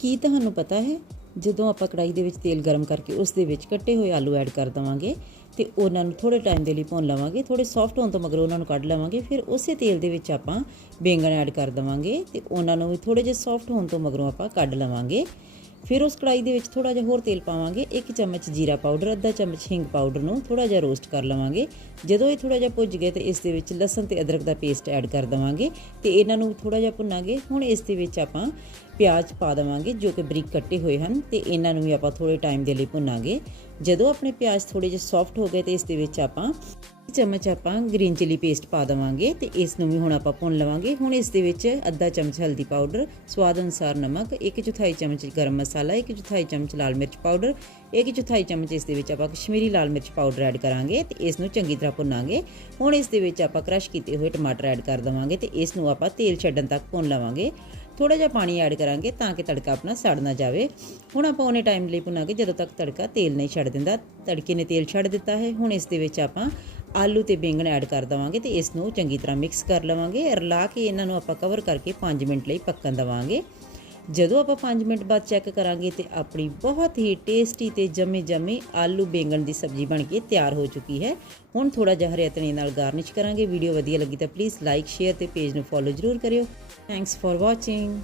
ਕੀ ਤੁਹਾਨੂੰ ਪਤਾ ਹੈ? ਜਦੋਂ ਆਪਾਂ ਕੜਾਈ ਦੇ ਵਿੱਚ ਤੇਲ ਗਰਮ ਕਰਕੇ ਉਸ ਦੇ ਵਿੱਚ ਕੱਟੇ ਹੋਏ ਆਲੂ ਐਡ ਕਰ ਦਵਾਂਗੇ ਤੇ ਉਹਨਾਂ ਨੂੰ ਥੋੜੇ ਟਾਈਮ ਦੇ ਲਈ ਭੁੰਨ ਲਵਾਂਗੇ ਥੋੜੇ ਸੌਫਟ ਹੋਣ ਤੋਂ ਮਗਰੋਂ ਉਹਨਾਂ ਨੂੰ ਕੱਢ ਲਵਾਂਗੇ, ਫਿਰ ਉਸੇ ਤੇਲ ਦੇ ਵਿੱਚ ਆਪਾਂ ਬੈਂਗਣ ਐਡ ਕਰ ਦਵਾਂਗੇ ਤੇ ਉਹਨਾਂ ਨੂੰ ਵੀ ਥੋੜੇ ਜਿਹੇ ਸੌਫਟ ਹੋਣ ਤੋਂ ਮਗਰੋਂ ਆਪਾਂ ਕੱਢ ਲਵਾਂਗੇ। ਫਿਰ ਉਸ ਕੜਾਈ ਦੇ ਵਿੱਚ ਥੋੜਾ ਜਿਹਾ ਹੋਰ ਤੇਲ ਪਾਵਾਂਗੇ। ਇੱਕ ਚਮਚ ਜੀਰਾ ਪਾਊਡਰ, ਅੱਧਾ ਚਮਚ ਹਿੰਗ ਪਾਊਡਰ ਨੂੰ ਥੋੜਾ ਜਿਹਾ ਰੋਸਟ ਕਰ ਲਵਾਂਗੇ। ਜਦੋਂ ਇਹ ਥੋੜਾ ਜਿਹਾ ਭੁੱਜ ਗਏ ਤੇ ਇਸ ਦੇ ਵਿੱਚ ਲਸਣ ਤੇ ਅਦਰਕ ਦਾ ਪੇਸਟ ਐਡ ਕਰ ਦਵਾਂਗੇ ਤੇ ਇਹਨਾਂ ਨੂੰ ਥੋੜਾ ਜਿਹਾ ਭੁੰਨਾਂਗੇ। ਹੁਣ ਇਸ ਦੇ ਵਿੱਚ ਆਪਾਂ ਪਿਆਜ਼ ਪਾ ਦਵਾਂਗੇ ਜੋ ਕਿ ਬਰੀਕ ਕੱਟੇ ਹੋਏ ਹਨ ਤੇ ਇਹਨਾਂ ਨੂੰ ਵੀ ਆਪਾਂ ਥੋੜੇ ਟਾਈਮ ਦੇ ਲਈ ਭੁੰਨਾਂਗੇ। ਜਦੋਂ ਆਪਣੇ ਪਿਆਜ਼ ਥੋੜੇ ਜਿਹੇ ਸੌਫਟ ਹੋ ਗਏ ਤੇ ਇਸ ਦੇ ਵਿੱਚ ਆਪਾਂ ਚਮਚ ਆਪਾਂ ਗ੍ਰੀਨ ਚਿਲੀ ਪੇਸਟ ਪਾ ਦਵਾਂਗੇ ਤੇ ਇਸ ਨੂੰ ਵੀ ਹੁਣ ਆਪਾਂ ਭੁੰਨ ਲਵਾਂਗੇ। ਹੁਣ ਇਸ ਦੇ ਵਿੱਚ ਅੱਧਾ ਚਮਚ ਹਲਦੀ ਪਾਊਡਰ, ਸਵਾਦ ਅਨੁਸਾਰ ਨਮਕ, ਇੱਕ ਚੌਥਾਈ ਚਮਚ ਗਰਮ ਮਸਾਲਾ, ਇੱਕ ਚੌਥਾਈ ਚਮਚ ਲਾਲ ਮਿਰਚ ਪਾਊਡਰ, ਇੱਕ ਚੌਥਾਈ ਚਮਚ ਇਸ ਦੇ ਵਿੱਚ ਆਪਾਂ ਕਸ਼ਮੀਰੀ ਲਾਲ ਮਿਰਚ ਪਾਊਡਰ ਐਡ ਕਰਾਂਗੇ ਤੇ ਇਸ ਨੂੰ ਚੰਗੀ ਤਰ੍ਹਾਂ ਭੁੰਨਾਂਗੇ। ਹੁਣ ਇਸ ਦੇ ਵਿੱਚ ਆਪਾਂ ਕ੍ਰਸ਼ ਕੀਤੇ ਹੋਏ ਟਮਾਟਰ ਐਡ ਕਰ ਦਵਾਂਗੇ ਤੇ ਇਸ ਨੂੰ ਆਪਾਂ ਤੇਲ ਛੱਡਣ ਤੱਕ ਭੁੰਨ ਲਵਾਂਗੇ। ਥੋੜਾ ਜਿਹਾ ਪਾਣੀ ਐਡ ਕਰਾਂਗੇ ਤਾਂ ਕਿ ਤੜਕਾ ਆਪਣਾ ਸੜ ਨਾ ਜਾਵੇ। ਹੁਣ ਆਪਾਂ ਉਹਨੇ ਟਾਈਮ ਲਈ ਭੁੰਨਾਂਗੇ, ਜਦੋਂ ਤੱਕ ਤੜਕਾ ਤੇਲ ਨਹੀਂ ਛੱਡ ਦਿੰਦਾ। ਤੜਕੇ ਨੇ ਤੇਲ ਛੱਡ ਦਿੱਤਾ ਹੈ। ਹੁਣ ਇਸ ਦੇ ਵਿੱਚ ਆਪਾਂ ਆਲੂ ਤੇ ਬੈਂਗਣ ਐਡ ਕਰ ਦਵਾਂਗੇ ਤੇ ਇਸ ਨੂੰ ਚੰਗੀ ਤਰ੍ਹਾਂ ਮਿਕਸ ਕਰ ਲਵਾਂਗੇ। ਰਲਾ ਕੇ ਇਹਨਾਂ ਨੂੰ ਆਪਾਂ ਕਵਰ ਕਰਕੇ 5 ਮਿੰਟ ਲਈ ਪੱਕਣ ਦਵਾਂਗੇ। ਜਦੋਂ ਆਪਾਂ 5 ਮਿੰਟ ਬਾਅਦ ਚੈੱਕ ਕਰਾਂਗੇ ਤੇ ਆਪਣੀ ਬਹੁਤ ਹੀ ਟੇਸਟੀ ਤੇ ਜਮੇ ਜਮੇ ਆਲੂ ਬੈਂਗਣ ਦੀ ਸਬਜ਼ੀ ਬਣ ਕੇ ਤਿਆਰ ਹੋ ਚੁੱਕੀ ਹੈ। ਹੁਣ ਥੋੜਾ ਜਿਹਾ ਹਰੇ ਧਨੀਏ ਨਾਲ ਗਾਰਨਿਸ਼ ਕਰਾਂਗੇ। ਵੀਡੀਓ ਵਧੀਆ ਲੱਗੀ ਤਾਂ ਪਲੀਜ਼ ਲਾਈਕ ਸ਼ੇਅਰ ਤੇ ਪੇਜ ਨੂੰ ਫੋਲੋ ਜ਼ਰੂਰ ਕਰਿਓ। Thanks for watching